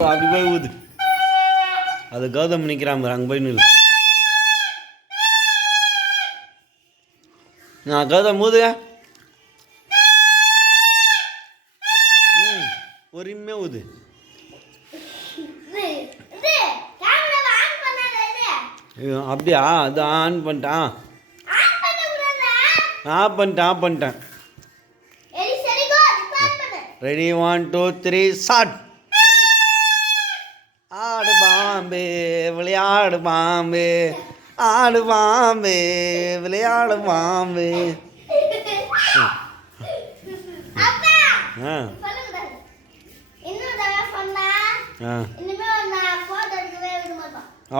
அப்படி போய் ஊது. அது கௌதம் நிற்கிறான் பாரு, அங்கே போய் நில்லு. நான் கௌதம் ஊது. பொறுமையாக ஊது. அப்படியா? அது ஆன் பண்ணிட்டான். ஆஃப் பண்ணிட்டேன். Ready 1 2 3 start. ஆடு பாம்பே விளையாடு பாம்பே, ஆடு பாம்பே விளையாடு பாம்பே.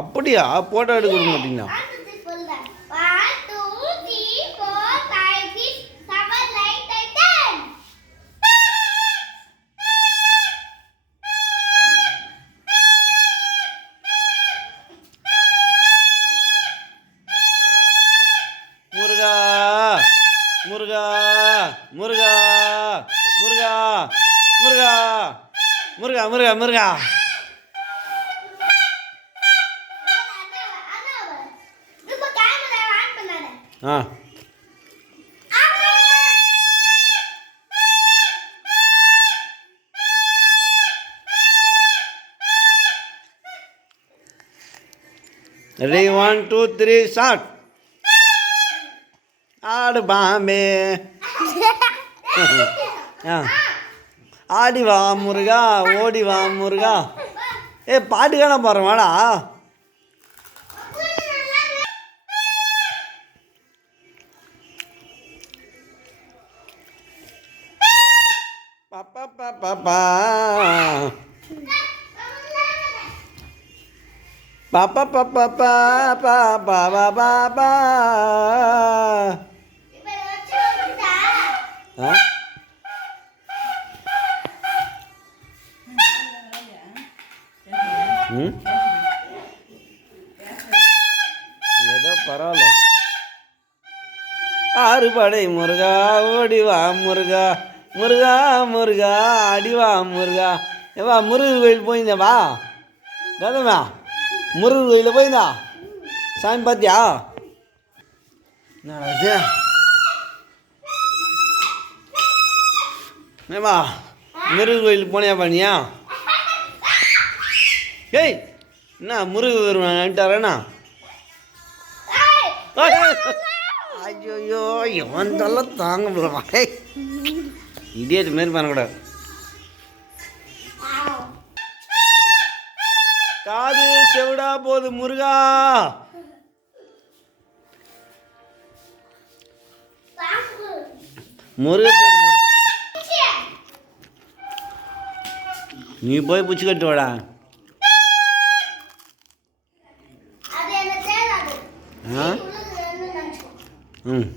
அப்படியா? போட்டோ எடுக்க விட மாட்டீங்களா? முருகா முருகா முருகா முருகா முருகா முருகா முருகா முருகா. ஆ ரெடி 1 2 3 ஸ்டார்ட். ஆடு பாம்பே ஆடி வா முருகா, ஓடி வா முருகா. பாட்டுக்கான போகிறேன் வாடா. பாப்பா பாப்பா பாப்பா பாப்பா பாப்பா பாப்பா. ஏதோ பரவாயில்ல. ஆறுபடை முருகா ஓடிவா முருகா, முருகா முருகா அடிவா முருகா. ஏவா முருகர் கோயில் போயிருந்தேவா கதமா? முருகர் கோயிலில் போயிருந்தா சாமி பார்த்தியா? என்னது ஏவா முருகர் கோயிலுக்கு போனியா பண்ணியா? ஏய் என்ன முருகர் வருவான்ட்டாரண்ணா? ஐயோ எவன்தெல்லாம் தாங்க முடியலமா. இடியேட் மாரி பண்ணக்கூடாது. காது செவிடா போது முருகா. முருக பெருமா நீ போய் பிடிச்சி கட்டு வாடா. ம்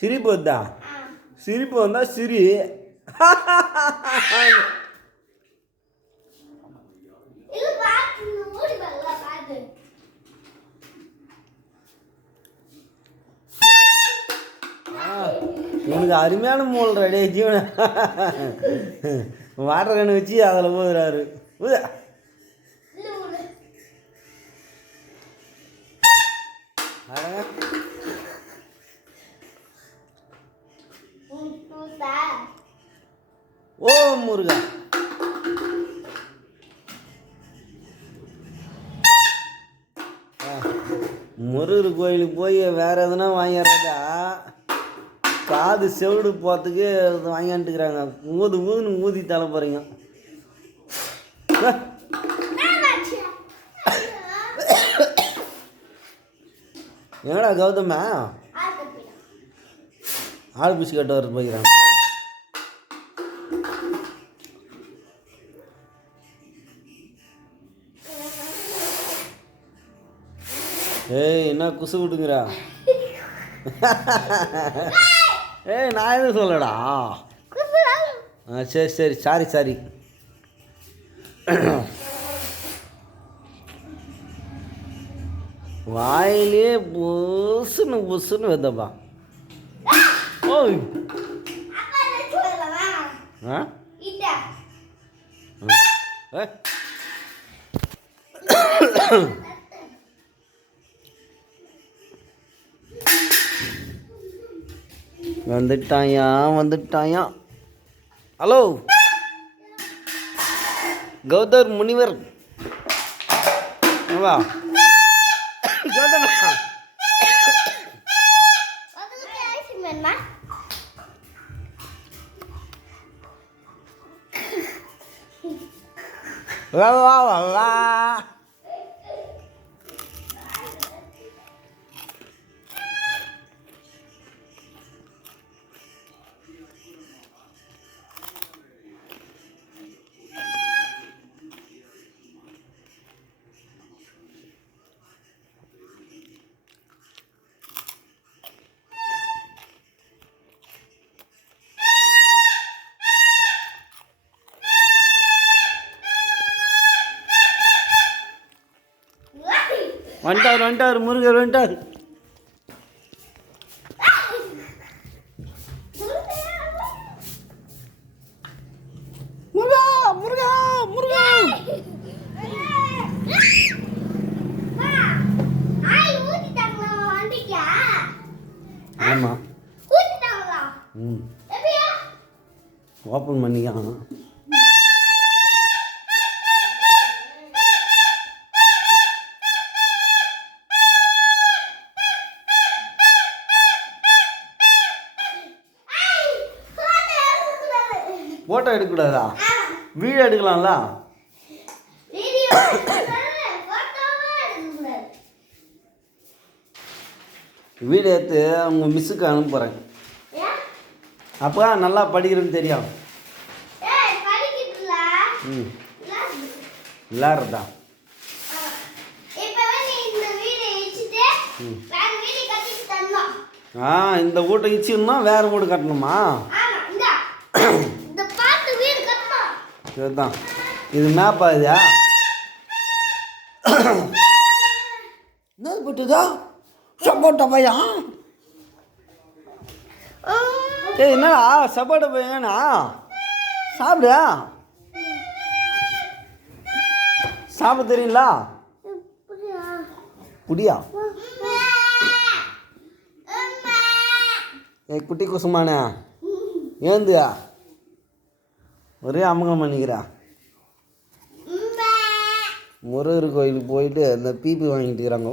சிரிப்பு வந்தா? சிரிப்பு வந்தா சிரி. உனக்கு அருமையான மூல் ரெடி ஜீவன. வாட்டர் கண்ணு வச்சு அதில் போதுறாரு. ஓ முருகா. முருகர் கோயிலுக்கு போய் வேற எதுனா வாங்கிறதா? காது செவிடு போகிறதுக்கு வாங்கிட்டுக்கிறாங்க. ஊதுன்னு ஊதி தலை போகிறீங்க. என்னடா கௌதமா ஆள் பிடிச்சி கட்ட வர போய்க்கிறாங்க. ஏய் என்ன குசு விட்டுங்கிறா? ஏய் நான் எதுவும் சொல்லடா. சரி சாரி. வாயிலே புசுன்னு புசுன்னு வருதப்பா. ஓய் ஆ வந்துட்டாயா. ஹலோ கௌதர் முனிவர் வா. கௌதம் வா வா வா வா. வந்துட்டார் முருகர் வந்துட்டார். முருகா முருகா முருகா. ஆமாம் ஓப்பன் பண்ணிக்கலாம். ஃபோட்டோ எடுக்கக்கூடாதா? வீடியோ எடுக்கலாம்ல. வீடியோ எடுத்து அவங்க மிஸ்ஸுக்கு அனுப்புகிறேன். அப்போ நல்லா படிக்கிறேன்னு தெரியும். விளாட்றதா? இந்த வீட்டை இச்சுன்னா வேறு வீடு கட்டணுமா? இதுதான் இது மேப்பா? இதா என்ன போட்டுதா? சப்போட்டா பையா? என்னடா சப்போட்டா பையனா? சாப்பிடு. சாப்பிட தெரியுங்களா? புடியா? குட்டி குசுமான ஏந்துயா ஒரே அமங்கலம் பண்ணிக்கிறா. முருகர் கோயிலுக்கு போயிட்டு அந்த பீப்பி வாங்கிட்டு இருக்கிறாங்க.